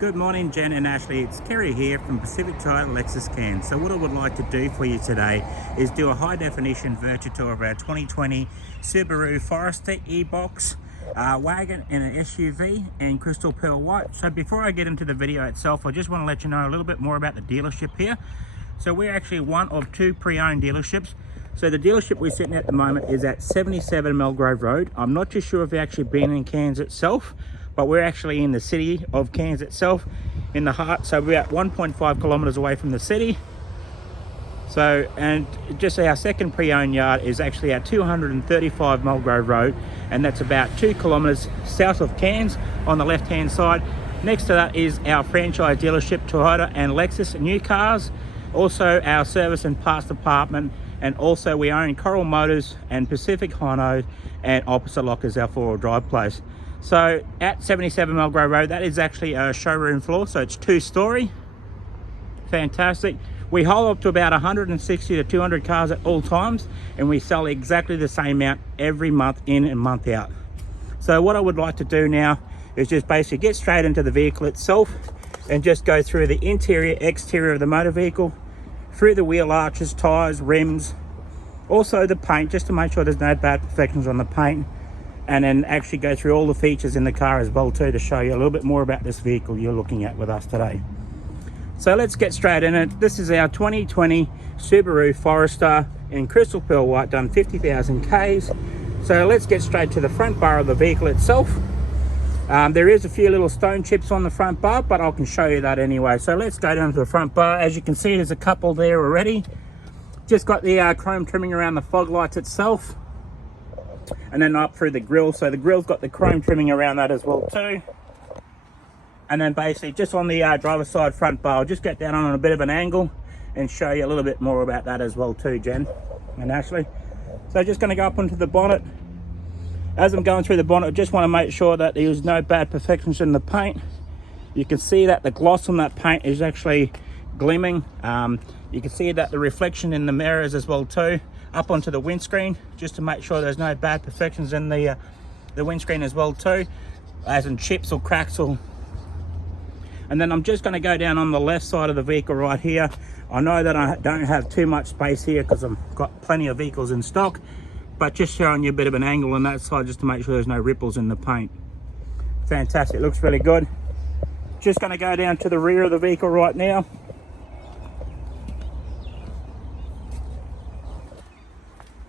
Good morning, Jen and Ashley. It's Kerry here from Pacific Title Lexus Cairns. So what I would like to do for you today is do a high definition virtual tour of our 2020 Subaru Forester e-box wagon in an SUV and crystal pearl white. So before I get into the video itself, I just want to let you know a little bit more about the dealership here. So we're actually one of two pre-owned dealerships. So the dealership we're sitting at the moment is at 77 Melgrove Road. I'm not too sure if you've actually been in Cairns itself, but we're actually in the city of Cairns itself, in the heart. So we're about 1.5 kilometers away from the city. So, and just our second pre-owned yard is actually at 235 Mulgrove Road, and that's about 2 kilometers south of Cairns on the left-hand side. Next to that is our franchise dealership, Toyota and Lexus new cars. Also our service and parts department, and also we own Coral Motors and Pacific Hino, and opposite lock is our four-wheel drive place. So at 77 Melgrove Road, that is actually a showroom floor, so it's 2-story. Fantastic. We hold up to about 160 to 200 cars at all times, and we sell exactly the same amount every month in and month out. So what I would like to do now is just basically get straight into the vehicle itself and just go through the interior, exterior of the motor vehicle, through the wheel arches, tires, rims, also the paint, just to make sure there's no bad imperfections on the paint, and then actually go through all the features in the car as well too, to show you a little bit more about this vehicle you're looking at with us today. So let's get straight in it. This is our 2020 Subaru Forester in crystal pearl white, done 50,000 Ks. So let's get straight to the front bar of the vehicle itself. There is a few little stone chips on the front bar, but I can show you that anyway. So let's go down to the front bar. As you can see, there's a couple there already. Just got the chrome trimming around the fog lights itself, and then up through the grille. So the grille's got the chrome trimming around that as well too. And then basically just on the driver's side front bar, I'll just get down on a bit of an angle and show you a little bit more about that as well too, Jen and Ashley. So just going to go up onto the bonnet. As I'm going through the bonnet, I just want to make sure that there's no bad imperfections in the paint. You can see that the gloss on that paint is actually gleaming. You can see that the reflection in the mirrors as well too, up onto the windscreen, just to make sure there's no bad imperfections in the windscreen as well too, as in chips or cracks or. And then I'm just going to go down on the left side of the vehicle right here. I know that I don't have too much space here because I've got plenty of vehicles in stock, but just showing you a bit of an angle on that side just to make sure there's no ripples in the paint. Fantastic, looks really good. Just going to go down to the rear of the vehicle right now.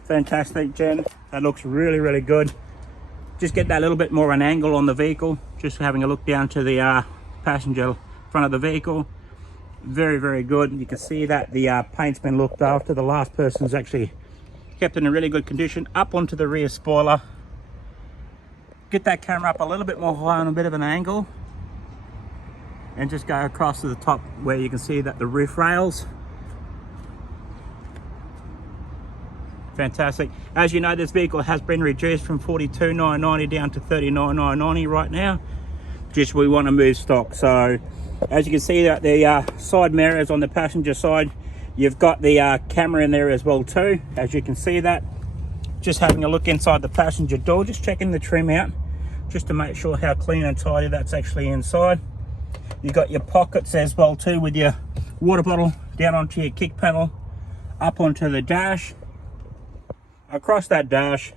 Fantastic, Jen, that looks really, really good. Just get that little bit more an angle on the vehicle, just having a look down to the passenger front of the vehicle. Very, very good. You can see that the paint's been looked after. The last person's actually kept in a really good condition. Up onto the rear spoiler, get that camera up a little bit more high on a bit of an angle, and just go across to the top where you can see that the roof rails. Fantastic. As you know, this vehicle has been reduced from $42,990 down to $39,990 right now. Just we want to move stock. So as you can see that the side mirrors on the passenger side, you've got the camera in there as well too. As you can see that, just having a look inside the passenger door, just checking the trim out, just to make sure how clean and tidy that's actually inside. You've got your pockets as well too, with your water bottle down onto your kick panel, up onto the dash, across that dash,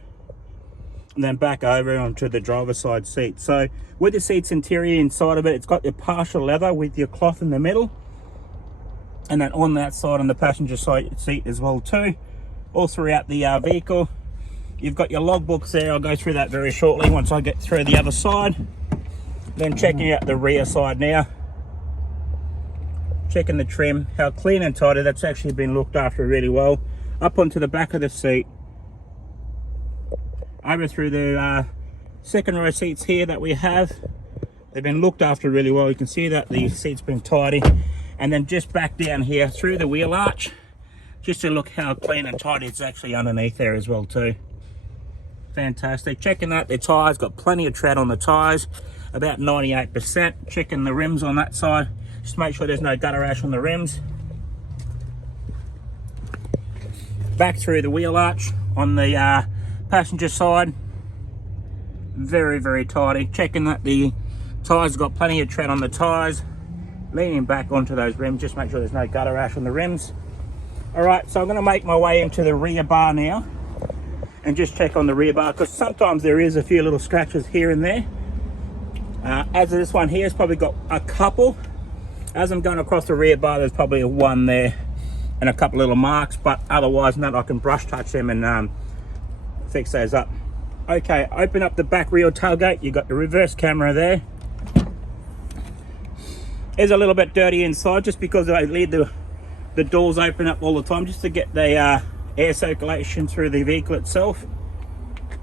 and then back over onto the driver's side seat. So with the seats interior inside of it, it's got your partial leather with your cloth in the middle, and then on that side on the passenger side seat as well too. All throughout the vehicle, you've got your logbooks there. I'll go through that very shortly once I get through the other side. Then checking out the rear side now, checking the trim, how clean and tidy that's actually been looked after really well. Up onto the back of the seat, over through the second row seats here that we have, they've been looked after really well. You can see that the seat's been tidy. And then just back down here through the wheel arch, just to look how clean and tidy it's actually underneath there as well too. Fantastic. Checking out the tires, got plenty of tread on the tires, about 98%. Checking the rims on that side, just to make sure there's no gutter rash on the rims. Back through the wheel arch on the passenger side, very, very tidy. Checking that the Tyres got plenty of tread on the tyres. Leaning back onto those rims, just make sure there's no gutter rash on the rims. All right, so I'm going to make my way into the rear bar now and just check on the rear bar, because sometimes there is a few little scratches here and there. As this one here has probably got a couple. As I'm going across the rear bar, there's probably one there and a couple little marks, but otherwise not. I can brush touch them and fix those up. Okay, open up the back rear tailgate. You've got the reverse camera there. It's a little bit dirty inside, just because I leave the doors open up all the time just to get the air circulation through the vehicle itself.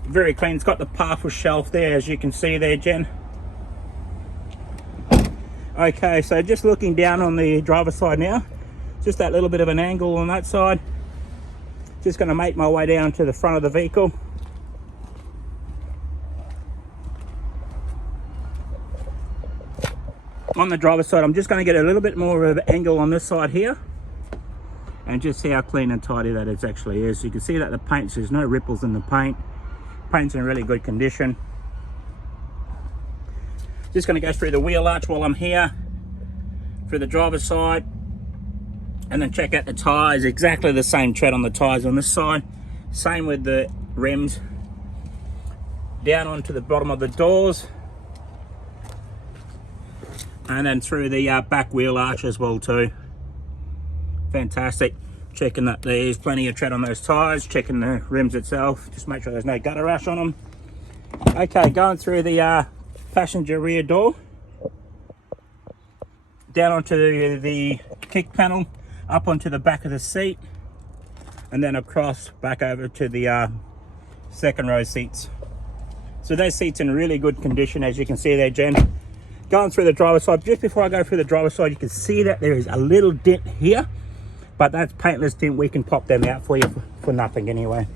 Very clean. It's got the powerful shelf there, as you can see there, Jen. Okay, so just looking down on the driver's side now, just that little bit of an angle on that side. Just going to make my way down to the front of the vehicle. On the driver's side, I'm just going to get a little bit more of an angle on this side here, and just see how clean and tidy that it actually is. You can see that the paint, there's no ripples in the paint. Paint's in really good condition. Just going to go through the wheel arch while I'm here, through the driver's side, and then check out the tyres. Exactly the same tread on the tyres on this side. Same with the rims. Down onto the bottom of the doors, and then through the back wheel arch as well too. Fantastic. Checking that there's plenty of tread on those tyres, checking the rims itself, just make sure there's no gutter rash on them. Okay, going through the passenger rear door, down onto the kick panel, up onto the back of the seat, and then across back over to the second row seats. So those seats in really good condition, as you can see there, Jen. Going through the driver's side, just before I go through the driver's side, you can see that there is a little dent here, but that's paintless dent. We can pop them out for you for nothing anyway.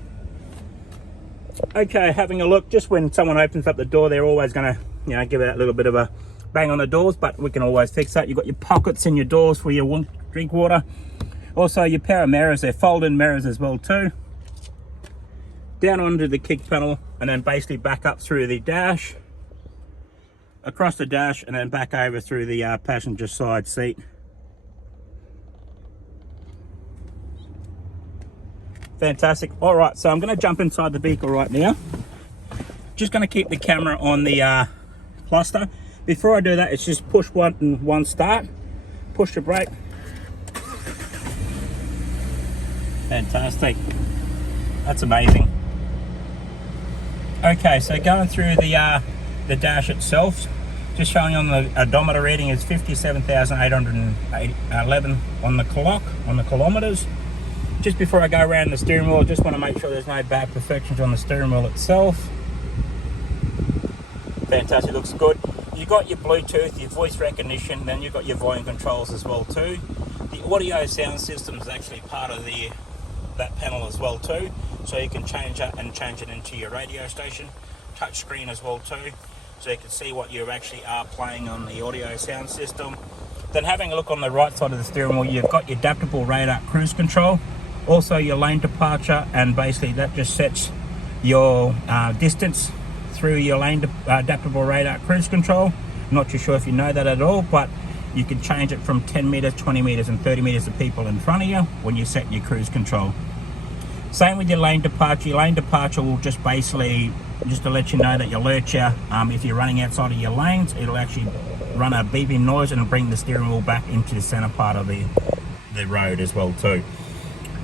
Okay, having a look, just when someone opens up the door, they're always going to, you know, give it that little bit of a bang on the doors, but we can always fix that. You've got your pockets in your doors for your drink water. Also your pair of mirrors, they're fold-in mirrors as well too. Down onto the kick panel, and then basically back up through the dash, across the dash, and then back over through the passenger side seat. Fantastic. All right, so I'm going to jump inside the vehicle right now. Just going to keep the camera on the cluster. Before I do that, it's just push one start, push the brake. Fantastic. That's amazing. Okay, so going through the dash itself, just showing on the odometer reading is 57,811 on the clock, on the kilometers. Just before I go around the steering wheel, just want to make sure there's no bad perfections on the steering wheel itself. Fantastic, looks good. You've got your Bluetooth, your voice recognition, then you've got your volume controls as well too. The audio sound system is actually part of that panel as well too, so you can change that and change it into your radio station. Touch screen as well too, so you can see what you actually are playing on the audio sound system. Then having a look on the right side of the steering wheel, you've got your adaptable radar cruise control, also your lane departure, and basically that just sets your distance through your lane adaptable radar cruise control. I'm not too sure if you know that at all, but you can change it from 10 meters, 20 meters, and 30 meters of people in front of you when you set your cruise control. Same with your lane departure. Your lane departure will just basically, just to let you know that you alert you if you're running outside of your lanes. It'll actually run a beeping noise and it'll bring the steering wheel back into the center part of the road as well too.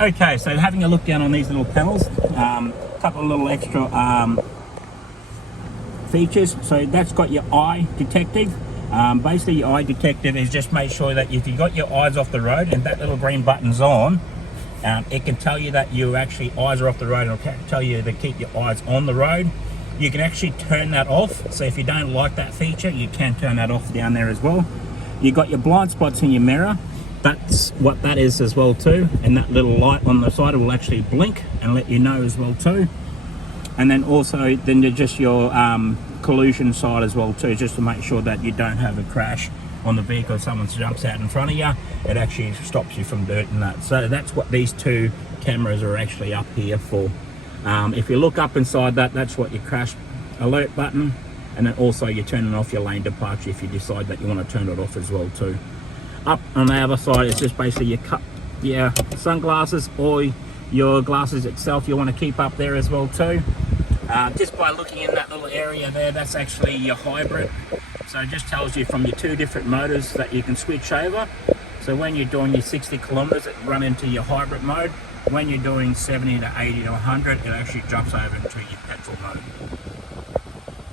Okay, so having a look down on these little panels, a couple of little extra features. So that's got your eye detective. Basically your eye detective is just make sure that if you got your eyes off the road and that little green button's on, it can tell you that your actually eyes are off the road, and it'll tell you to keep your eyes on the road. You can actually turn that off, so if you don't like that feature, you can turn that off down there as well. You've got your blind spots in your mirror. That's what that is as well too, and that little light on the side will actually blink and let you know as well too. And then also just your collision side as well too, just to make sure that you don't have a crash on the vehicle. If someone jumps out in front of you, it actually stops you from doing that. So that's what these two cameras are actually up here for. If you look up inside that, that's what your crash alert button, And then also you're turning off your lane departure if you decide that you want to turn it off as well too. Up on the other side is just basically your sunglasses or your glasses itself you want to keep up there as well too. Just by looking in that little area there, that's actually your hybrid. So it just tells you from your two different motors that you can switch over. So when you're doing your 60 kilometers, it run into your hybrid mode. When you're doing 70 to 80 to 100, it actually jumps over into your petrol mode.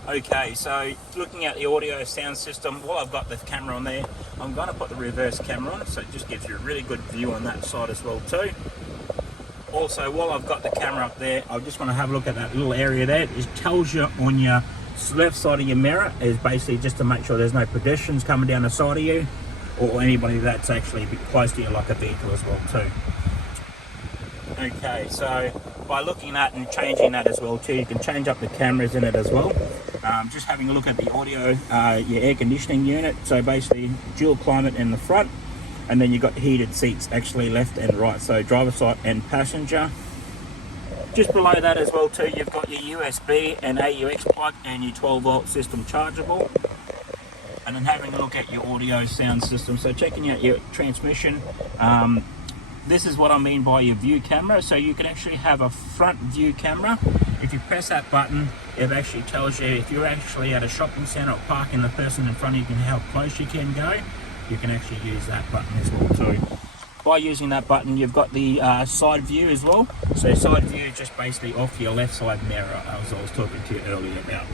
Okay, so looking at the audio sound system, while I've got the camera on there, I'm going to put the reverse camera on, so it just gives you a really good view on that side as well too. Also, while I've got the camera up there, I just want to have a look at that little area there. It tells you on your left side of your mirror is basically just to make sure there's no pedestrians coming down the side of you, or anybody that's actually a bit close to you, like a vehicle as well too. Okay, so by looking at and changing that as well too, you can change up the cameras in it as well. Just having a look at the audio, your air conditioning unit, so basically dual climate in the front, and then you've got heated seats actually left and right, so driver side and passenger. Just below that as well too, you've got your USB and AUX plug and your 12 volt system chargeable. And then having a look at your audio sound system, so checking out your transmission. This is what I mean by your view camera. So you can actually have a front view camera. If you press that button, it actually tells you if you're actually at a shopping centre or parking the person in front of you, how close you can go. You can actually use that button as well too. By using that button, you've got the side view as well. So side view is just basically off your left side mirror, as I was talking to you earlier about.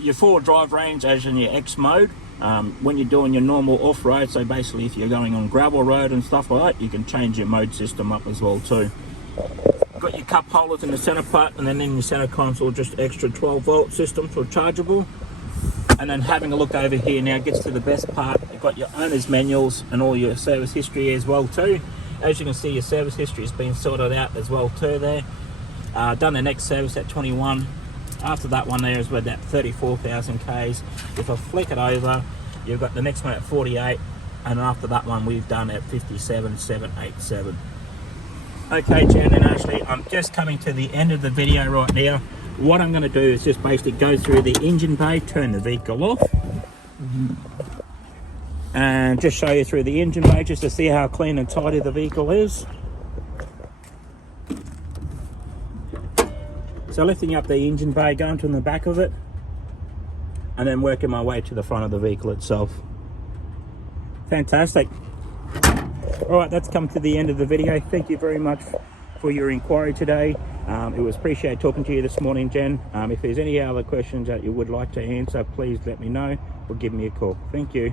Your forward drive range as in your X mode. When you're doing your normal off-road, so basically if you're going on gravel road and stuff like that, you can change your mode system up as well too. Got your cup holders in the center part, and then in your center console just extra 12 volt system for chargeable. And then having a look over here now gets to the best part. You've got your owner's manuals and all your service history as well too. As you can see, your service history has been sorted out as well too there. Done the next service at 21. After that one there is with that 34,000 Ks. If I flick it over, you've got the next one at 48, and after that one we've done at 57,787. Okay, Jen and Ashley, I'm just coming to the end of the video right now. What I'm going to do is just basically go through the engine bay, turn the vehicle off, and just show you through the engine bay just to see how clean and tidy the vehicle is. So lifting up the engine bay, going to the back of it, and then working my way to the front of the vehicle itself. Fantastic. All right, that's come to the end of the video. Thank you very much for your inquiry today. It was appreciated talking to you this morning, Jen. If there's any other questions that you would like to answer, please let me know or give me a call. Thank you.